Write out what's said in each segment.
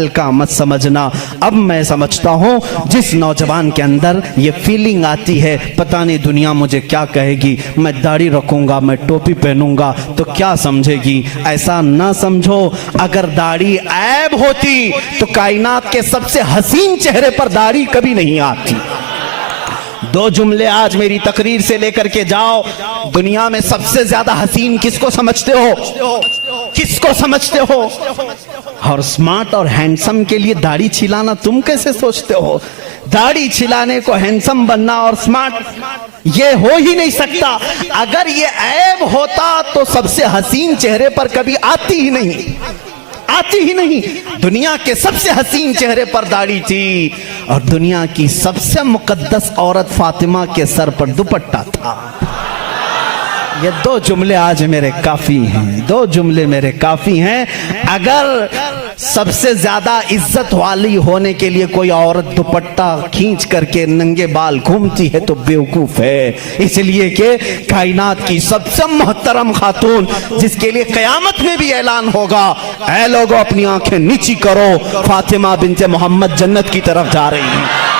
का मत समझना। अब मैं समझता हूँ जिस नौजवान के अंदर ये फीलिंग आती है पता नहीं दुनिया मुझे क्या कहेगी, मैं दाढ़ी रखूंगा, मैं टोपी पहनूंगा तो क्या समझेगी, ऐसा ना समझो। अगर दाढ़ी ऐब होती तो कायनात के सबसे हसीन चेहरे पर दाढ़ी कभी नहीं आती। दो जुमले आज मेरी तकरीर से लेकर के जाओ। दुनिया में सबसे ज्यादा हसीन किसको समझते हो? किसको समझते हो? और स्मार्ट और हैंडसम के लिए दाढ़ी छिलाना तुम कैसे सोचते हो? दाढ़ी छिलाने को हैंडसम बनना और स्मार्ट ये हो ही नहीं सकता। अगर ये ऐब होता तो सबसे हसीन चेहरे पर कभी आती ही नहीं। दुनिया के सबसे हसीन चेहरे पर दाढ़ी थी और दुनिया की सबसे मुकद्दस औरत फातिमा के सर पर दुपट्टा था। ये दो जुमले आज मेरे काफी हैं, दो जुमले मेरे काफी हैं। अगर सबसे ज्यादा इज्जत वाली होने के लिए कोई औरत दुपट्टा खींच करके नंगे बाल घूमती है तो बेवकूफ है। इसलिए कि कायनात की सबसे मोहतरम खातून जिसके लिए कयामत में भी ऐलान होगा, ऐ लोगों अपनी आंखें नीची करो, फातिमा बिन्ते मोहम्मद जन्नत की तरफ जा रही है।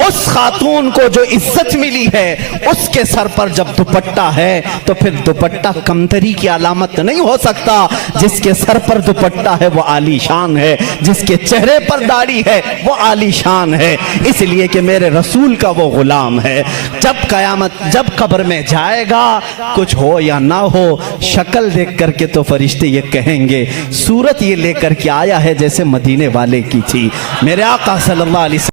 उस खातून को जो इज्जत मिली है उसके सर पर जब दुपट्टा है तो फिर दुपट्टा कमतरी की अलामत नहीं हो सकता। जिसके सर पर दुपट्टा है वो आलीशान है, जिसके चेहरे पर दाढ़ी है वो आलीशान है। इसलिए कि मेरे रसूल का वो गुलाम है। जब कब्र में जाएगा, कुछ हो या ना हो, शक्ल देख करके तो फरिश्ते ये कहेंगे सूरत ये लेकर के आया है जैसे मदीने वाले की थी। मेरे आका सल्लल्लाहु अलैहि वसल्लम